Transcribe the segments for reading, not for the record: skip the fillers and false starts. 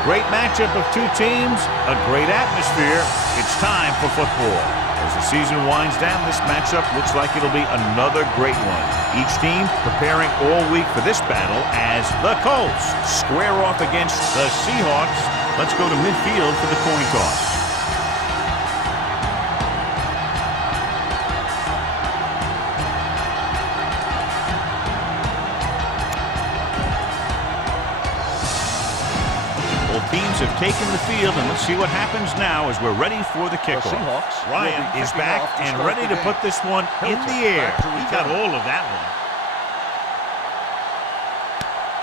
A great matchup of two teams, a great atmosphere. It's time for football. As the season winds down, this matchup looks like it'll be another great one. Each team preparing all week for this battle as the Colts square off against the Seahawks. Let's go to midfield for the coin toss. Teams have taken the field, and let's see what happens now as we're ready for the kickoff. Ryan is back and ready to put this one in the air. He got all of that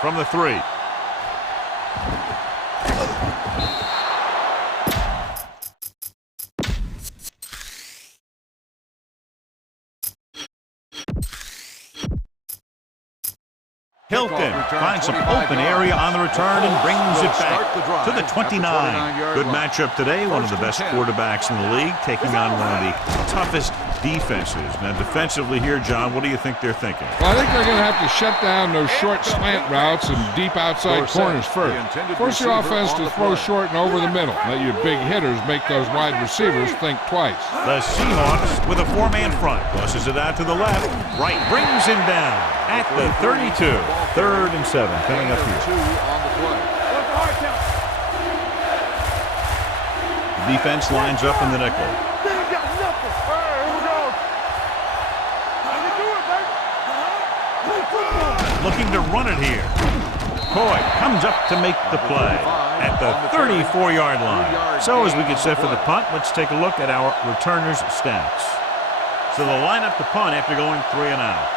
one. From the 3. Hilton finds some open area on the return and brings it back to the 29. Good matchup today. One of the best quarterbacks in the league taking on one of the toughest defenses. Now defensively here, John, what do you think they're thinking? Well, I think they're going to have to shut down those short slant routes and deep outside corners first. Force your offense to throw short and over the middle. Let your big hitters make those wide receivers think twice. The Seahawks with a 4-man front. Tosses it out to the left. Right brings him down at the 32. 3rd and 7 coming up here. The defense lines up in the nickel. Looking to run it here. Coy comes up to make the play at the 34-yard line. So as we get set for the punt, let's take a look at our returners' stats. So they'll line up the punt after going 3 and out.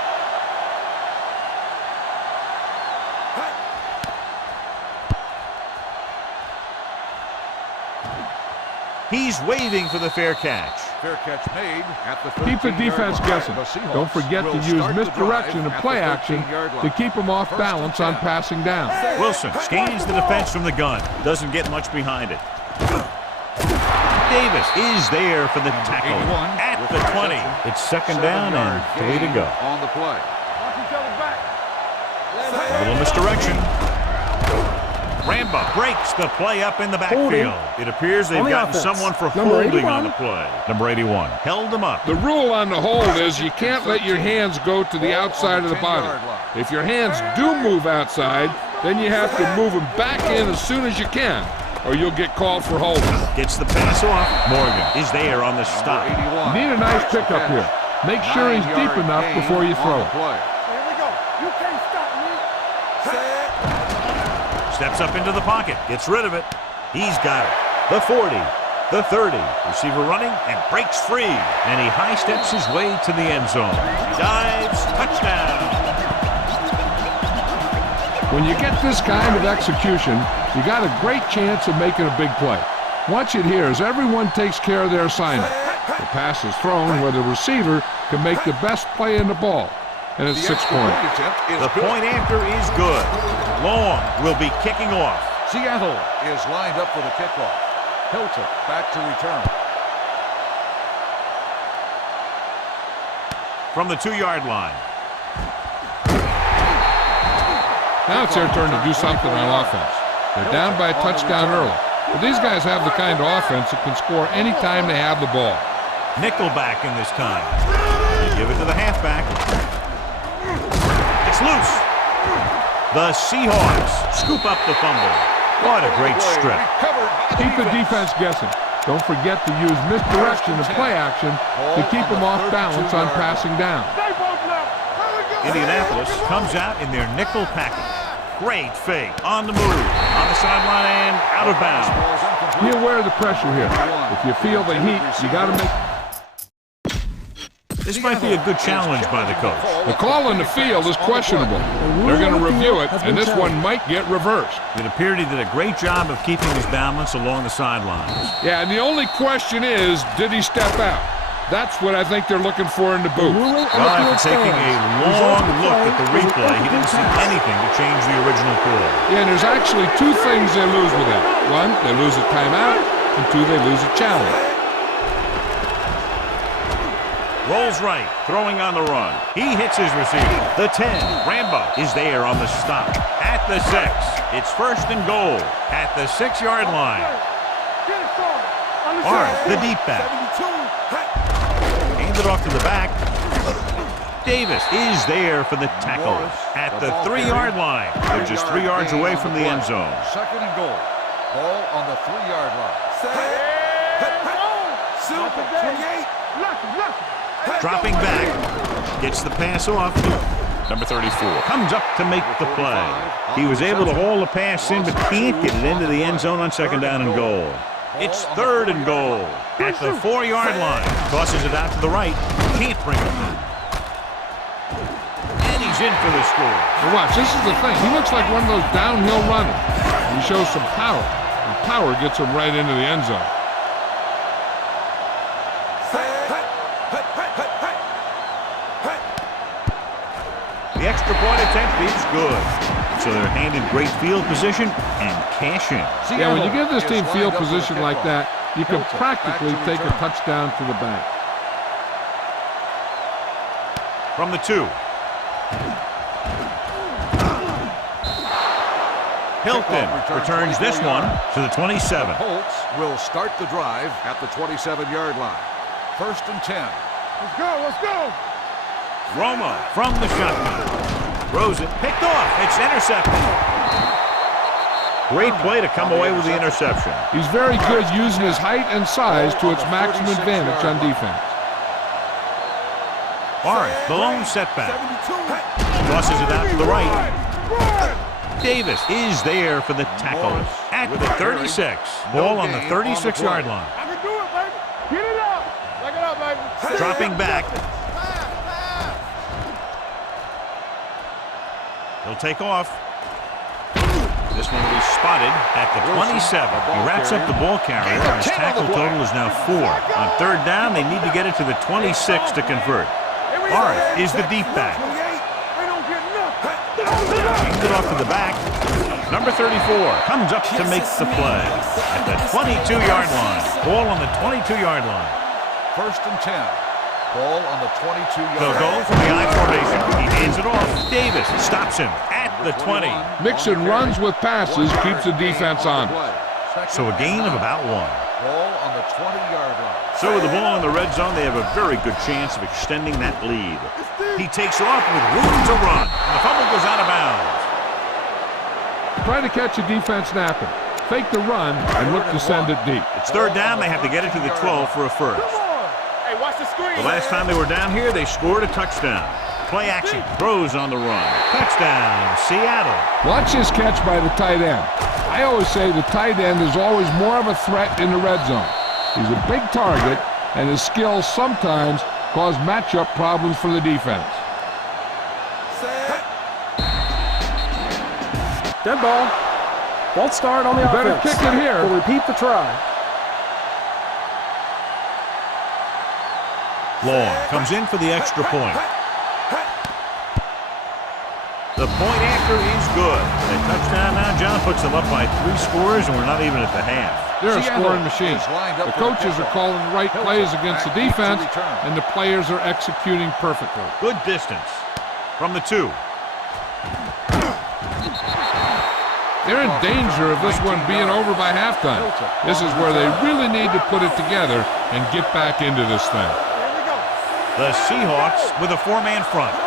He's waving for the fair catch. Fair catch made at the keep the defense guessing. Don't forget to use misdirection and play action to keep them off balance on passing down. Wilson scans the defense from the gun. Doesn't get much behind it. Davis is there for the tackle at the 20. It's 2nd down and 3 to go. On the play. A little misdirection. Rambo breaks the play up in the backfield. It appears they've gotten someone for holding on the play. Number 81 held him up. The rule on the hold is you can't let your hands go to the outside of the body. If your hands do move outside, then you have to move them back in as soon as you can, or you'll get called for holding. Gets the pass off. Morgan is there on the stop. You need a nice pickup here. Make sure he's deep enough before you throw it. Steps up into the pocket, gets rid of it. He's got it. The 40, the 30. Receiver running and breaks free. And he high steps his way to the end zone. Dives, touchdown. When you get this kind of execution, you got a great chance of making a big play. Watch it here as everyone takes care of their assignment. The pass is thrown where the receiver can make the best play in the ball. And it's 6 points. The point after is good. Long will be kicking off. Seattle is lined up for the kickoff. Hilton back to return. From the 2-yard line. Now it's their turn to do something on offense. They're down by a touchdown early. But these guys have the kind of offense that can score any time they have the ball. Nickelback in this time. They give it to the halfback. It's loose. The Seahawks scoop up the fumble. What a great strip. Keep the defense guessing. Don't forget to use misdirection and play action to keep them off balance on passing down. Indianapolis comes out in their nickel package. Great fake on the move. On the sideline and out of bounds. Be aware of the pressure here. If you feel the heat, you got to make... This might be a good challenge by the coach. The call on the field is questionable. They're going to review it, and this one might get reversed. It appeared he did a great job of keeping his balance along the sidelines. Yeah, and the only question is, did he step out? That's what I think they're looking for in the booth. Well, after taking a long look at the replay, he didn't see anything to change the original call. Yeah, and there's actually 2 things they lose with that. 1, they lose a timeout, and 2, they lose a challenge. Rolls right, throwing on the run. He hits his receiver. The 10, Rambo, is there on the stop. At the 6, it's first and goal at the 6-yard line. Barnes, the deep back. Hands it off to the back. Davis is there for the tackle at the 3-yard line. They're just 3 yards away from the end zone. Second and goal. Ball on the 3-yard line. Dropping back, gets the pass off. Number 34 comes up to make the play. He was able to haul the pass in, but can't get it into the end zone on second down and goal. It's third and goal at the 4-yard line. Tosses it out to the right. Can't bring it in. And he's in for the score. Now watch, this is the thing. He looks like one of those downhill runners. He shows some power, and power gets him right into the end zone. The extra point attempt is good. So they're handed great field position and cash in. Yeah, when you give this team field position like that, you can practically take a touchdown to the bank. From the 2. Hilton returns this one to the 27. Colts will start the drive at the 27-yard line. First and 10. Let's go, let's go. Romo from the shotgun. Throws it, picked off. It's intercepted. Great play to come away with the interception. He's very good using his height and size to its maximum advantage on defense. Barnes, the lone setback. Tosses it out to the right. Davis is there for the tackle at the 36. Ball on the 36-yard line. I can do it, baby. Get it up. Back it up, baby. Dropping back. He'll take off. This one will be spotted at the 27. He wraps up the ball carrier, and his tackle total is now 4. On third down, they need to get it to the 26 to convert. Barnes is the deep back. Hands it off to the back. Number 34 comes up to make the play at the 22-yard line. Ball on the 22-yard line. First and 10. Ball on the 22-yard line. They'll go from the I formation. He hands it off. Davis stops him at the 20. Mixing runs with passes keeps the defense on. So a gain of about 1. Ball on the 20-yard line. So with the ball in the red zone, they have a very good chance of extending that lead. He takes off with room to run. And the fumble goes out of bounds. Try to catch a defense napping. Fake the run and look to send it deep. It's third down. They have to get it to the 12 for a first. Hey, watch the screen. The last time they were down here, they scored a touchdown. Play action. Throws on the run. Touchdown, Seattle. Watch this catch by the tight end. I always say the tight end is always more of a threat in the red zone. He's a big target, and his skills sometimes cause matchup problems for the defense. Dead ball. Won't start on the offense. Better kick it here. We'll repeat the try. Long comes in for the extra point. The point after is good. The touchdown now, John, puts them up by 3 scores, and we're not even at the half. They're a scoring machine. The coaches are calling the right plays against the defense, and the players are executing perfectly. Good distance from the 2. They're in danger of this one being over by halftime. This is where they really need to put it together and get back into this thing. The Seahawks with a 4-man front.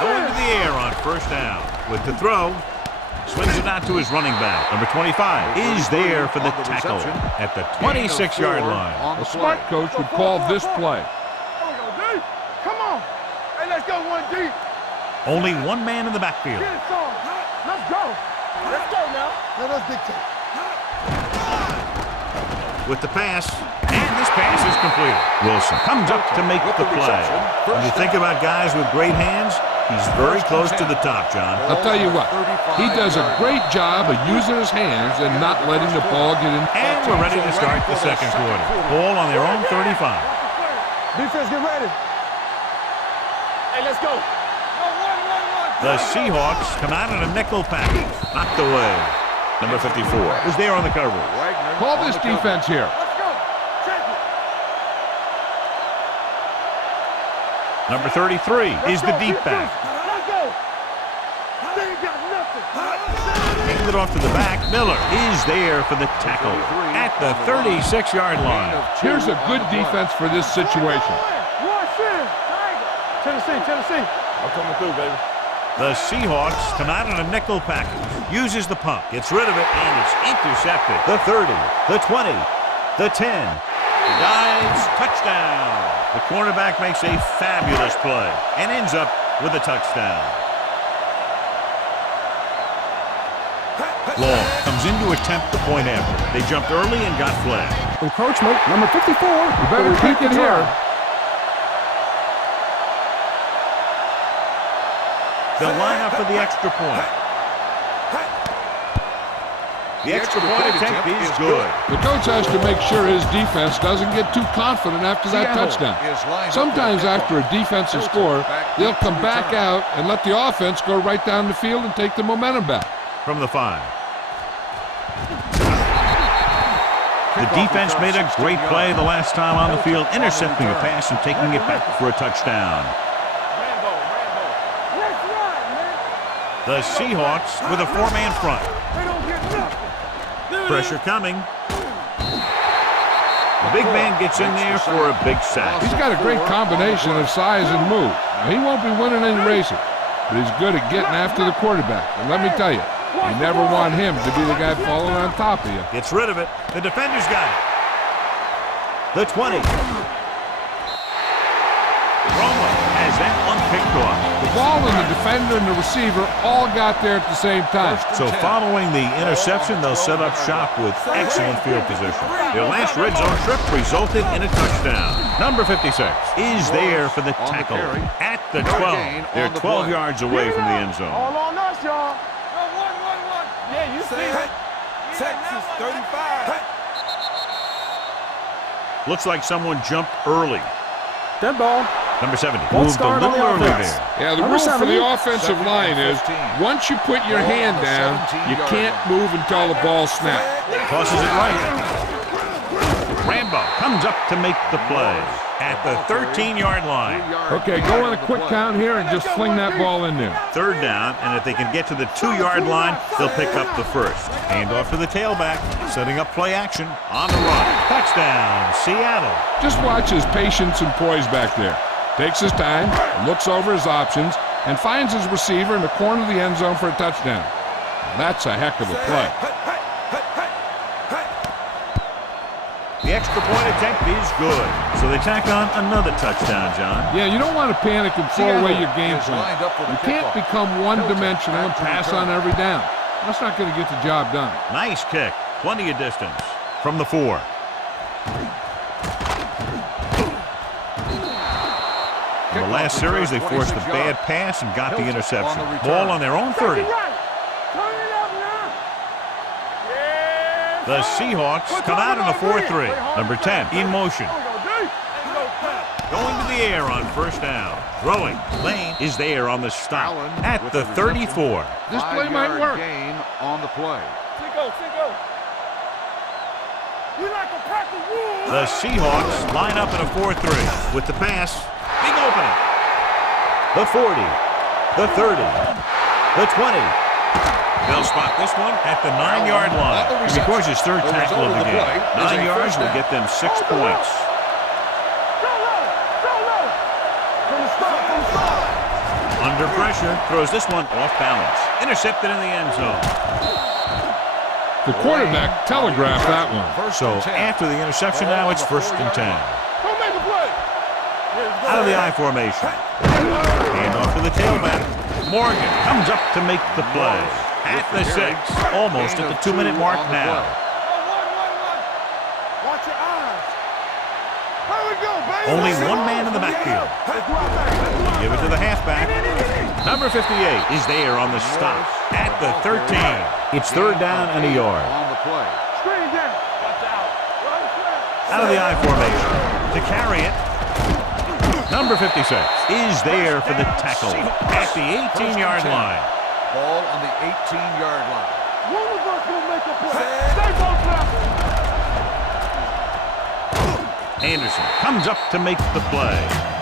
Going to the air on first down. With the throw, swings it out to his running back. Number 25 is there for the tackle at the 26-yard line. A smart coach would call this play. Come on. Hey, let's go 1 deep. Only one man in the backfield. Get it, son. Let's go. Let's go now. Let us dictate. With the pass, and this pass is completed. Wilson comes up to make the play. When you think about guys with great hands, he's very close to the top, John. I'll tell you what, he does a great job of using his hands and not letting the ball get in. And we're ready to start the second quarter. Ball on their own 35. Defense, get ready. Hey, let's go. The Seahawks come out in a nickel package. Knocked away. Number 54 is there on the coverage. Call this defense here. Let's go. Check it. Number 33 is the deep back. Let's go. They ain't got nothing. Taking it off to the back. Miller is there for the tackle at the 36-yard line. Here's a good defense for this situation. Rush in. Tennessee. I'm coming through, baby. The Seahawks come out in a nickel package. Uses the pump. Gets rid of it, and it's intercepted. The 30, the 20, the 10. Dives, touchdown. The cornerback makes a fabulous play and ends up with a touchdown. Long comes in to attempt the point after. They jumped early and got flagged. Encroachment, number 54. You better keep it here. They'll line up for the extra point. The extra point attempt is good. The coach has to make sure his defense doesn't get too confident after that touchdown. Sometimes after a defensive score, they'll come back out and let the offense go right down the field and take the momentum back. From the 5. The defense made a great play the last time on the field, intercepting a pass and taking it back for a touchdown. The Seahawks with a 4-man front. They don't get nothing. Pressure coming. The big man gets in there for a big sack. He's got a great combination of size and move. Now, he won't be winning any races, but he's good at getting after the quarterback. And let me tell you, you never want him to be the guy falling on top of you. Gets rid of it. The defender's got it. The 20. Romo has that one picked off. The ball and the defender and the receiver all got there at the same time. So following the interception, they'll set up shop with excellent field position. Their last red zone trip resulted in a touchdown. Number 56 is there for the tackle at the 12. They're 12 yards away from the end zone. All on us, y'all. Yeah, you see it. Texas 35. Looks like someone jumped early. Dead ball. Number 70 Won't moved a start on little the early offense. there. Yeah, the Number rule for 70. the offensive line is once you put your hand down, you can't move until the ball snaps. Tosses it right. Rambo comes up to make the play at the 13-yard line. Okay, go on a quick count here and just fling that ball in there. Third down, and if they can get to the 2-yard line, they'll pick up the first. Hand off to the tailback, setting up play action on the run. Touchdown, Seattle. Just watch his patience and poise back there. Takes his time, looks over his options, and finds his receiver in the corner of the end zone for a touchdown. That's a heck of a play. The extra point attempt is good. So they tack on another touchdown, John. Yeah, you don't want to panic and throw away your game plan. You can't become one-dimensional and pass on every down. That's not going to get the job done. Nice kick. Plenty of distance. From the 4. In the last series, they forced a bad pass and got the interception. Ball on their own 30. The Seahawks come out in a 4-3. Number 10 in motion. Going to the air on first down. Throwing. Lane is there on the stop at the 34. This play might work. Gain on the play. The Seahawks line up in a 4-3 with the pass. Big opening. The 40, the 30, the 20. They'll spot this one at the 9-yard line. And because it's third tackle of the game, 9 yards will get them 6 points. Under pressure, throws this one off balance. Intercepted in the end zone. The quarterback telegraphed that one. So after the interception now, it's 1st and 10. Out of the I formation. Hand off to the tailback. Morgan comes up to make the play. At the 6. Almost at the 2-minute mark now. Watch your eyes. Here we go, baby. Only one man in the backfield. Give it to the halfback. Number 58 is there on the stop. At the 13. It's 3rd down and a yard. On the play. Screen down. Out of the I formation. To carry it. Number 56 is there for the tackle at the 18-yard line. Ball on the 18-yard line. One of us will make a play. Stay both left. Anderson comes up to make the play.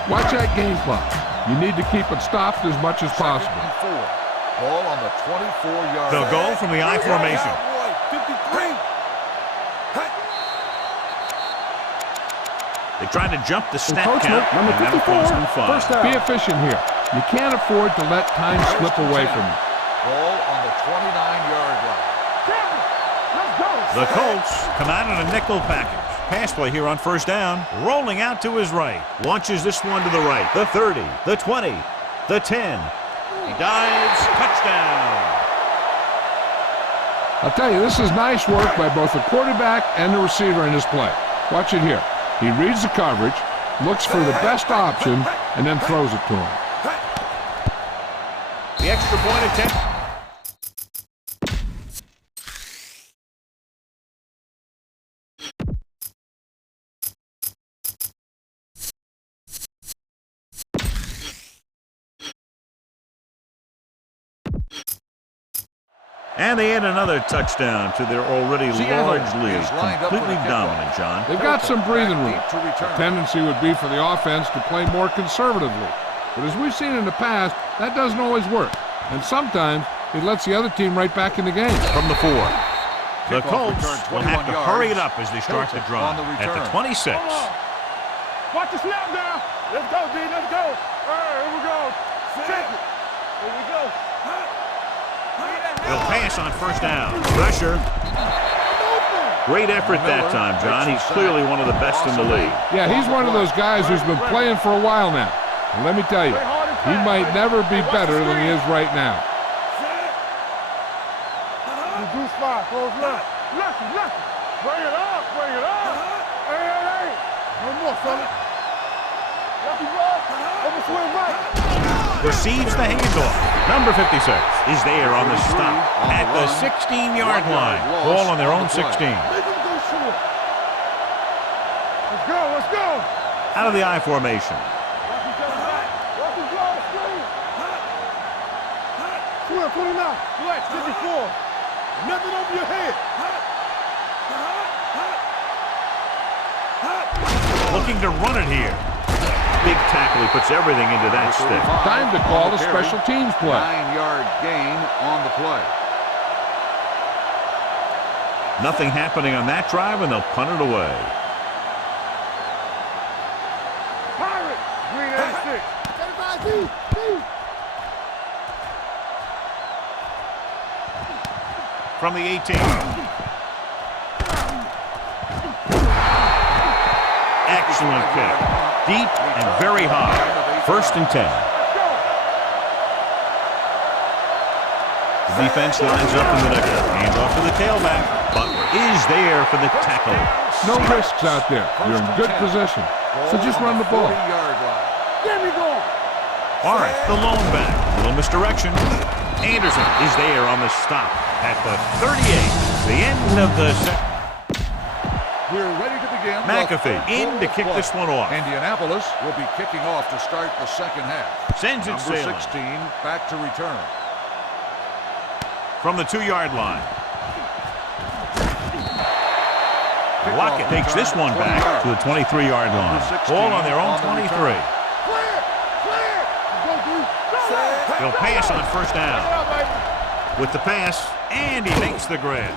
Watch that game clock. You need to keep it stopped as much as possible. Second and 4. Ball on the 24-yard line. They'll go from the I formation. 53. They try to jump the snap Encroachment, count, number and that'll 54, cost them 5. first down. Be efficient here. You can't afford to let time slip away from you. Ball on the 29-yard line. Let's go. The Colts come out in a nickel package. Pass play here on first down. Rolling out to his right. Launches this one to the right. The 30, the 20, the 10. He dives. Touchdown. I'll tell you, this is nice work by both the quarterback and the receiver in this play. Watch it here. He reads the coverage, looks for the best option, and then throws it to him. The extra point attempt. And they add another touchdown to their already large lead. Completely dominant, John. They've got some breathing room. The tendency would be for the offense to play more conservatively. But as we've seen in the past, that doesn't always work. And sometimes it lets the other team right back in the game. From the 4. The Colts will have to hurry it up as they start the drive. At the 26. Watch the snap now. Let's go, D. Let's go. All right, here we go. Check it. Here we go. They'll pass on first down. Pressure. Great effort that time, John. He's clearly one of the best in the league. Yeah, he's one of those guys who's been playing for a while now. And let me tell you, he might never be better than he is right now. Reduce 5. Close left. Lefty. Bring it up. Hey. No more, son. Lefty ball. Over swing right. Receives the handoff. Number 56 is there on the stop at the 16-yard line. Ball on their own 16. Let's go. Out of the I formation. Swim, 29. Flex, 54. Nothing over your head. Looking to run it here. Big tackle. He puts everything into that stick. Time to call a special teams play. 9-yard gain on the play. Nothing happening on that drive, and they'll punt it away. Pirate. Green 86. 35 From the 18. Excellent kick. Deep and very high. First and 10. The defense lines up in the dugout. Hands off to the tailback. Butler is there for the tackle. No risks out there. You're in good position. So just run the ball. There we go. All right, the lone back. Little misdirection. Anderson is there on the stop at the 38. The end of the set. We're ready to begin. McAfee in to kick this one off. Indianapolis will be kicking off to start the second half. Sends it Number sailing. 16 back to return. From the 2-yard line. Lockett takes this one back to the 23-yard line. Ball on their own 23. They'll pass on first down. With the pass, and he makes the grab.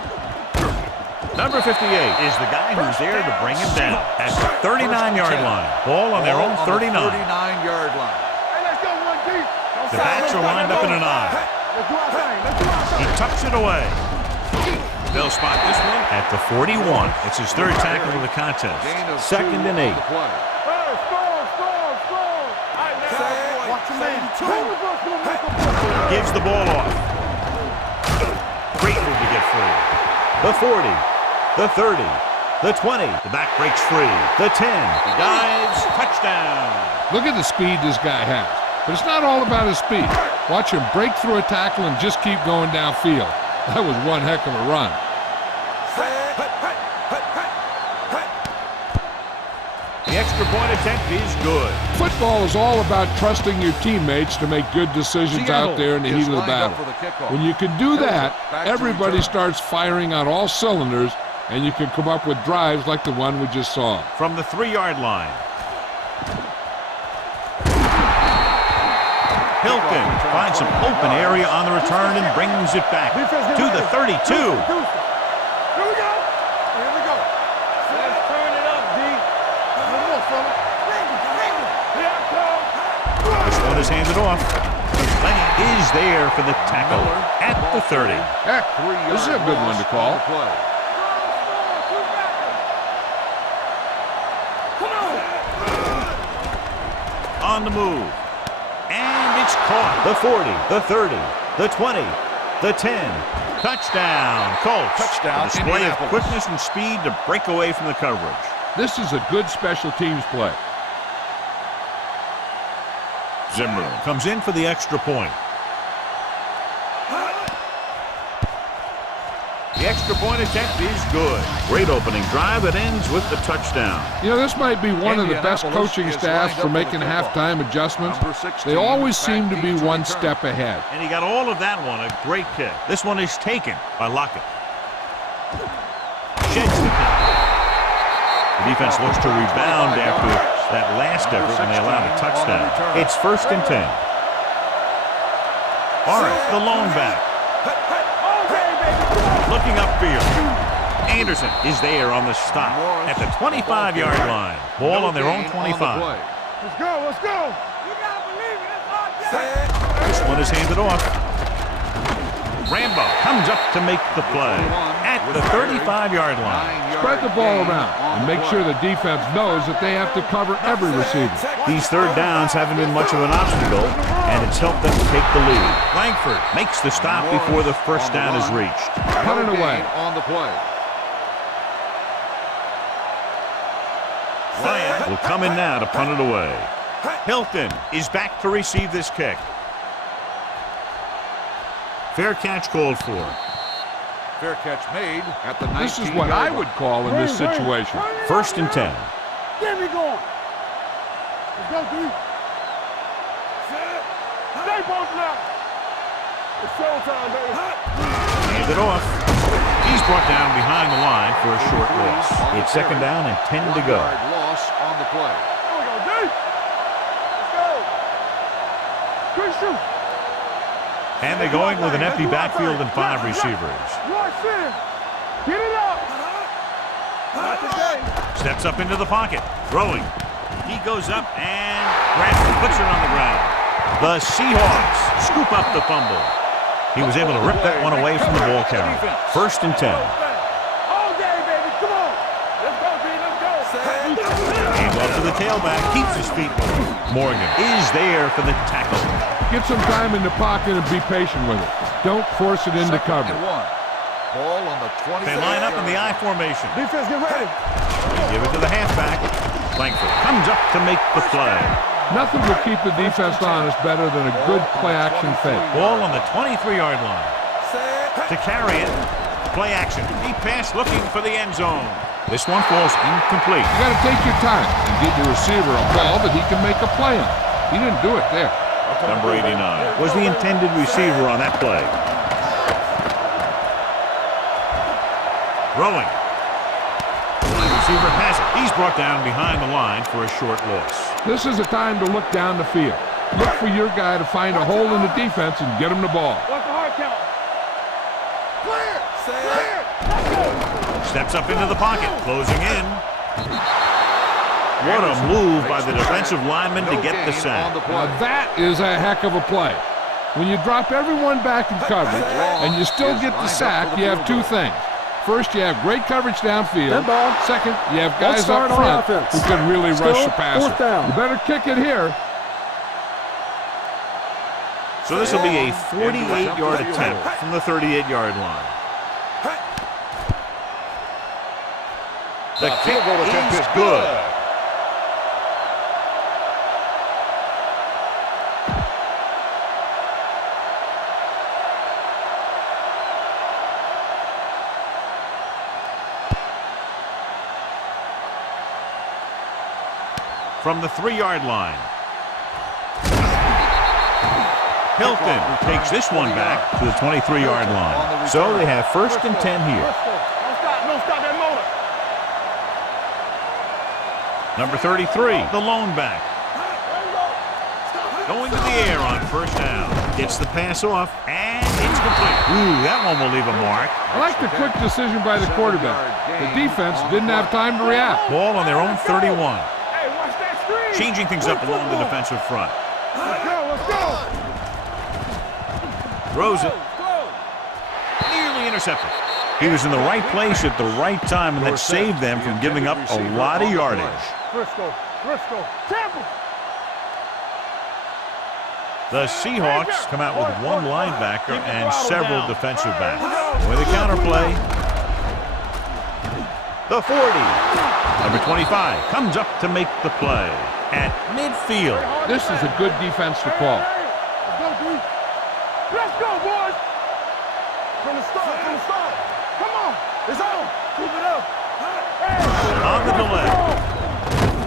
Number 58 is the guy who's there to bring him down at the 39-yard line. Ball on their own 39. 39-yard line. Hey, let's go, 1 deep. The backs are lined up in an I. Let's do our thing. He tucks it away. They'll spot this one at the 41. It's his third tackle of the contest. Second and 8. Hey, score. Watch your man. Gives the ball off. Great move to get free. The 40, the 30, the 20. The back breaks free. The 10. He dives. Touchdown. Look at the speed this guy has. But it's not all about his speed. Watch him break through a tackle and just keep going downfield. That was one heck of a run. The extra point attempt is good. Football is all about trusting your teammates to make good decisions out there in the heat of the battle. When you can do that, everybody starts firing on all cylinders, and you can come up with drives like the one we just saw. From the 3-yard line. Hilton finds some open area on the return and brings it back to the 32. Here we go. Here we go. Let's turn it up, D. One more, fella. Here I come. This one is handed off. Lenny is there for the tackle at the 30. Heck, this is a good one to call. On the move. And it's caught. The 40, the 30, the 20, the 10. Touchdown, Colts. Touchdown, A display of Indianapolis. quickness and speed to break away from the coverage. This is a good special teams play. Zimmer comes in for the extra point. The extra point attempt is good. Great opening drive that ends with the touchdown. You know, this might be one of the best Indianapolis coaching is staffs lined for up making for the kickoff. halftime adjustments. Number 16, They always seem to be back one deep to step return. ahead. And he got all of that one. A great kick. This one is taken by Lockett. Sheds the kick. The defense looks to rebound after that last effort when they allowed a touchdown. It's 1st and 10. All right, the lone back. Looking upfield. Anderson is there on the stop at the 25-yard line. Ball on their own 25. Let's go, let's go. You gotta believe it. It's our job. This one is handed off. Rambo comes up to make the play at the 35-yard line. Spread the ball around and make sure the defense knows that they have to cover every receiver. These third downs haven't been much of an obstacle, and it's helped them to take the lead. Langford makes the stop before the first down is reached. Punt it away. On the play. Ryan will come in now to punt it away. Hilton is back to receive this kick. Fair catch called for. Fair catch made at the 19-yard line. This is what I would call in this situation. 1st and 10. Get me going. Let's go, D. Stay both left. It's showtime, baby. Hands it off. He's brought down behind the line for a short loss. It's 2nd down and 10 to go. 1-yard loss on the play. Here we go, D. Let's go. Good shoot. And they're going with an empty backfield and 5 receivers. Rush in. Get it up. Not today. Steps up into the pocket. Throwing. He goes up and grabs it, puts it on the ground. The Seahawks scoop up the fumble. He was able to rip that one away from the ball carrier. 1st and 10. All day, baby. Come on. Let's go, D. Let's go. Hands off to the tailback. Keeps his feet moving. Morgan is there for the tackle. Get some time in the pocket and be patient with it. Don't force it into 2nd cover. and 1. Ball on the 20. They line up in the I formation. Defense, get ready. Give it to the halfback. Langford comes up to make the play. Nothing will keep the defense honest better than a good play-action fake. Ball on the 23-yard line. To carry it. Play action. Deep pass looking for the end zone. This one falls incomplete. You got to take your time and get your receiver a ball that he can make a play on. He didn't do it there. Number 89 was the intended receiver on that play. Throwing. Wide receiver has it. He's brought down behind the line for a short loss. This is a time to look down the field. Look for your guy to find a hole in the defense and get him the ball. What's the hard count? Clear. Clear. Steps up into the pocket, closing in. What a move by the defensive lineman to get the sack. Now that is a heck of a play. When you drop everyone back in coverage and you still get the sack, you have 2 things. First, you have great coverage downfield. Dead ball. Second, you have guys start up on front offense. who can really Still, rush the passer. 4th down. You better kick it here. So this will be a 48-yard attempt from the 38-yard line. The kick is good. From the 3-yard line. Hilton takes this one back to the 23-yard line. So they have 1st and 10 here. Don't stop that motion. Number 33, the lone back. Going to the air on first down. Gets the pass off, and it's complete. Ooh, that one will leave a mark. I like the quick decision by the quarterback. The defense didn't have time to react. Ball on their own 31. Hey, watch that screen. Changing things up along the defensive front. Let's go, let's go. Throws it. Nearly intercepted. He was in the right place at the right time, and that saved them from giving up a lot of yardage. Frisco, Tampa. The Seahawks come out with one linebacker and several defensive backs. With a counterplay. The 40. Number 25 comes up to make the play at midfield. This is a good defense to call. Let's go, D. Let's go, boys. From the start. Come on. It's on. Keep it up. On the delay.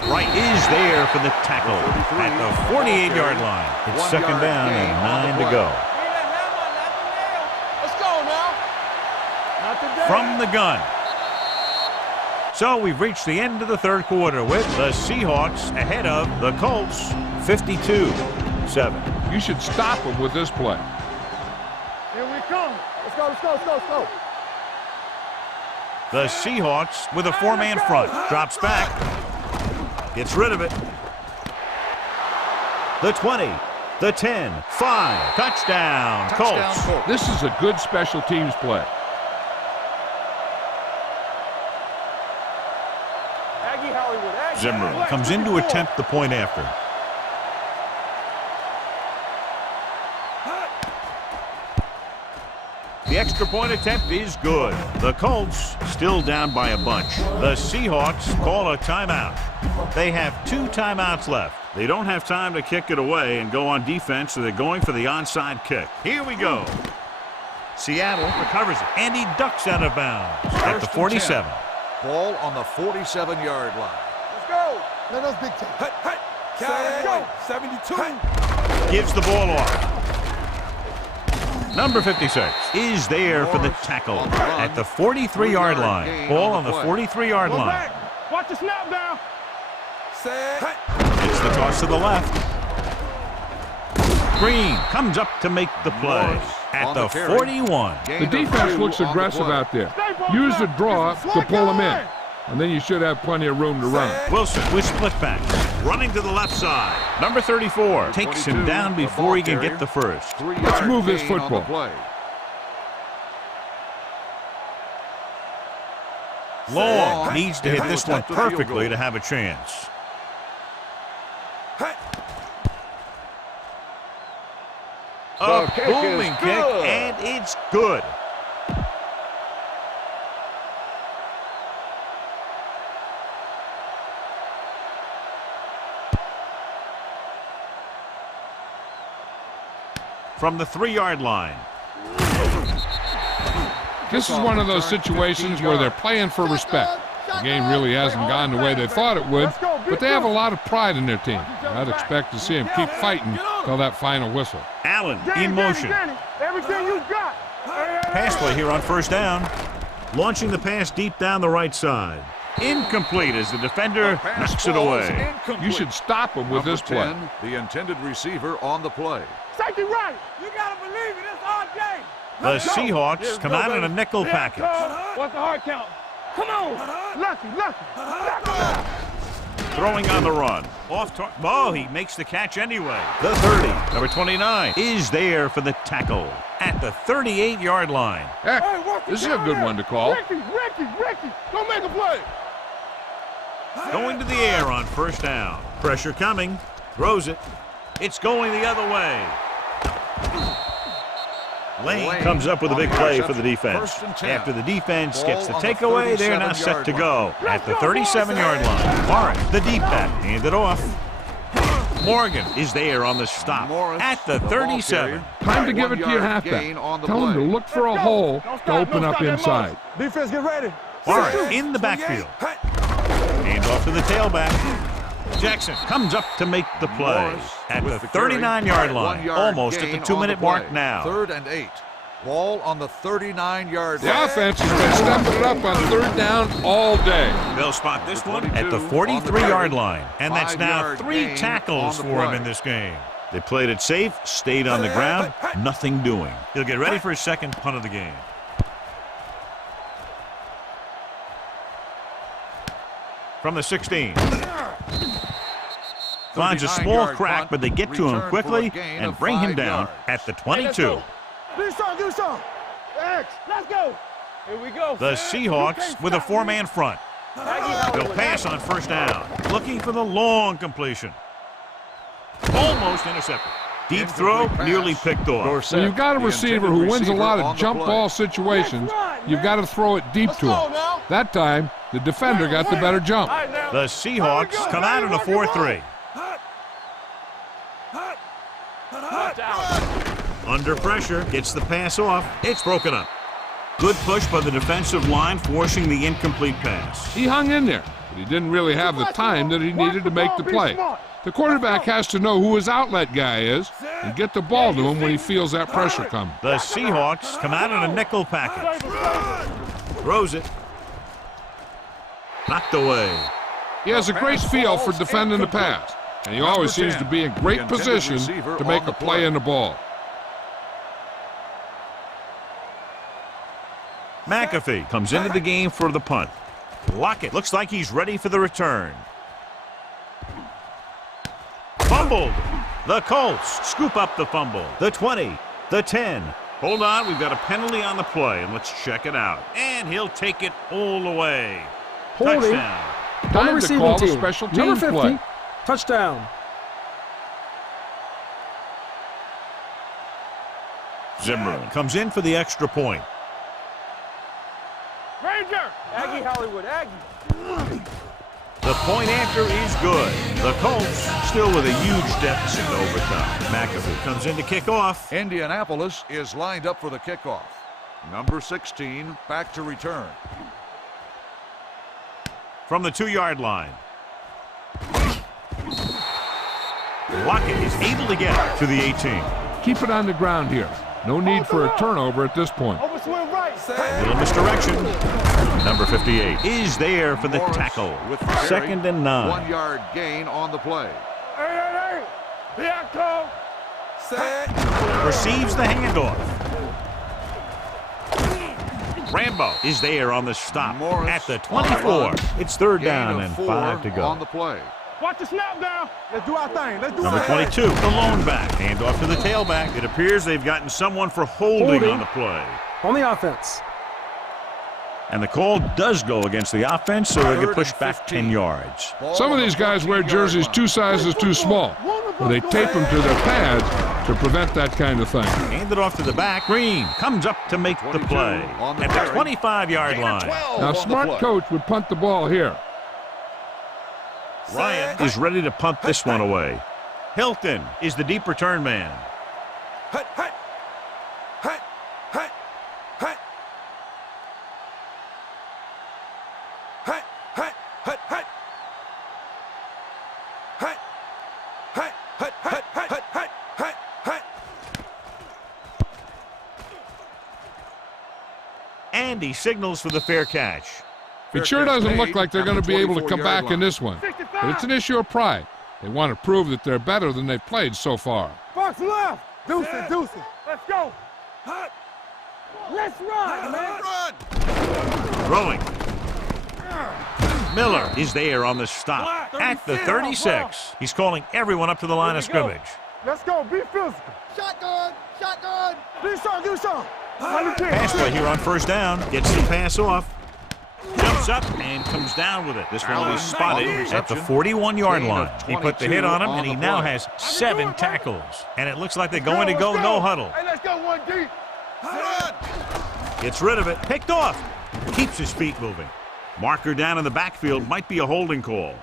Wright is there for the tackle at the 48-yard line. It's second down and 9 to go. Let's go now. From the gun. So we've reached the end of the third quarter with the Seahawks ahead of the Colts 52-7. You should stop them with this play. Here we come. Let's go. The Seahawks with a four-man front. Drops back. Gets rid of it. The 20, the 10, 5. Touchdown, Colts. This is a good special teams play. Aggie Hollywood. Zimmer comes in to attempt the point after. The extra point attempt is good. The Colts still down by a bunch. The Seahawks call a timeout. They have 2 timeouts left. They don't have time to kick it away and go on defense, so they're going for the onside kick. Here we go. Seattle recovers it, and he ducks out of bounds at the 47. Ball on the 47-yard line. Let's go. Let us big time. Let's go. 72. Gives the ball off. Number 56 is there for the tackle at the 43-yard line. Ball on the 43-yard line. Watch the snap down. It's the toss to the left. Green comes up to make the play at the 41. The defense looks aggressive out there. Use the draw to pull them in, and then you should have plenty of room to run. Wilson with split back, running to the left side. Number 34 takes him down before he can get the first. Let's move this football. Long needs to hit this one perfectly to have a chance. A booming kick, and it's good. From the 3-yard line. This is one of those situations where they're playing for respect. The game really hasn't gone the way they thought it would, but they have a lot of pride in their team. I'd expect to see them keep fighting till that final whistle. Allen in motion. Everything you got. Pass play here on first down. Launching the pass deep down the right side. Incomplete as the defender knocks it away. You should stop them with this play. 10, the intended receiver on the play. Safety right. You gotta believe it. It's our game. The Seahawks come out in a nickel package. What's the hard count? Come on. Lucky. Throwing on the run. Off target. Oh, he makes the catch anyway. The 30, number 29, is there for the tackle at the 38-yard line. Heck, this is a good one to call. Ricky, don't make a play. Going to the air on first down. Pressure coming. Throws it. It's going the other way. Lane comes up with a big play for the defense. After the defense gets the takeaway, they're now set to go at the 37-yard line. Morris, the deep back, hand it off. Morgan is there on the stop at the 37. Time to give it to your halfback. Tell him to look for a hole to open up inside. Defense, get ready. Morris in the backfield. Hand off to the tailback. Jackson comes up to make the play at the 39-yard line, almost at the 2-minute mark now. 3rd and 8. Ball on the 39-yard line. The offense has been stepping it up on third down all day. They'll spot this one at the 43-yard line. And that's now 3 tackles for him in this game. They played it safe, stayed on the ground, nothing doing. He'll get ready for his second punt of the game. From the 16. Finds a small crack, but they get to him quickly and bring him down at the 22. Do some. X, let's go. Here we go. The Seahawks with a 4-man front. They'll pass on first down, looking for the long completion. Almost intercepted. Deep throw, nearly picked off. When you've got a receiver who wins a lot of jump ball situations, you've got to throw it deep to him. That time, the defender got the better jump. The Seahawks come out in a 4-3. Under pressure, gets the pass off. It's broken up. Good push by the defensive line, forcing the incomplete pass. He hung in there, but he didn't really have the time that he needed to make the play. The quarterback has to know who his outlet guy is and get the ball to him when he feels that pressure coming. The Seahawks come out in a nickel package. Throws it. Knocked away. He has a great feel for defending the pass, and he always seems to be in great position to make a play in the ball. McAfee comes into the game for the punt. Lockett looks like he's ready for the return. Fumbled. The Colts scoop up the fumble. The 20, the 10. Hold on, we've got a penalty on the play, and let's check it out. And he'll take it all the way. Touchdown. Time to call the special teams play. Touchdown. Zimmerman comes in for the extra point. Ranger. Aggie Hollywood, Aggie. The point after is good. The Colts still with a huge deficit in overtime. McAfee comes in to kick off. Indianapolis is lined up for the kickoff. Number 16 back to return. From the 2-yard line. Lockett is able to get to the 18. Keep it on the ground here. No need for a turnover at this point. Overswing right. A little misdirection. Number 58 is there for the tackle. With 2nd and 9. 1-yard gain on the play. Hey. Here I come. Receives the handoff. Rambo is there on the stop at the 24. It's 3rd down and 5 to go. On the play. Watch the snap down. Let's do our thing. Number 22, the lone back. Handoff to the tailback. It appears they've gotten someone for holding on the play. On the offense. And the call does go against the offense, so they get pushed back 10 yards. Some of these guys wear jerseys 2 sizes too small, but they tape them to their pads to prevent that kind of thing. Handed off to the back. Green comes up to make the play at the 25-yard line. Now, a smart coach would punt the ball here. Ryan is ready to punt this one away. Hilton is the deep return man. And he signals for the fair catch. It sure doesn't look like they're going to be able to come back in this one. But it's an issue of pride. They want to prove that they're better than they've played so far. Box left. Deuce it. Let's go. Let's run, man. Throwing. Miller is there on the stop at the 36. He's calling everyone up to the line of scrimmage. Let's go. Be physical. Shotgun. Do some. Pass play here on first down. Gets the pass off. Jumps up and comes down with it. This one will be spotted at the 41-yard line. He put the hit on him, and he now has 7 tackles. And it looks like they're going to go no huddle. Hey, let's go 1 deep. Gets rid of it. Picked off. Keeps his feet moving. Marker down in the backfield. Might be a holding call.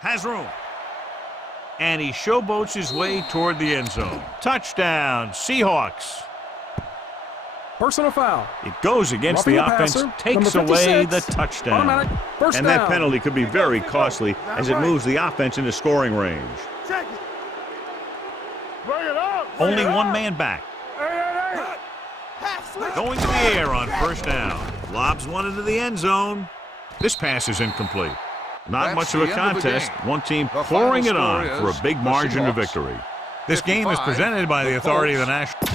Has room. And he showboats his way toward the end zone. Touchdown, Seahawks. Personal foul. It goes against the offense, takes away the touchdown. And that penalty could be very costly as it moves the offense into scoring range. Check it. Bring it up. Only one man back. Hey. Going to the air on first down. Lobs one into the end zone. This pass is incomplete. Not much of a contest. One team pouring it on for a big margin of victory. This game is presented by the authority of the National.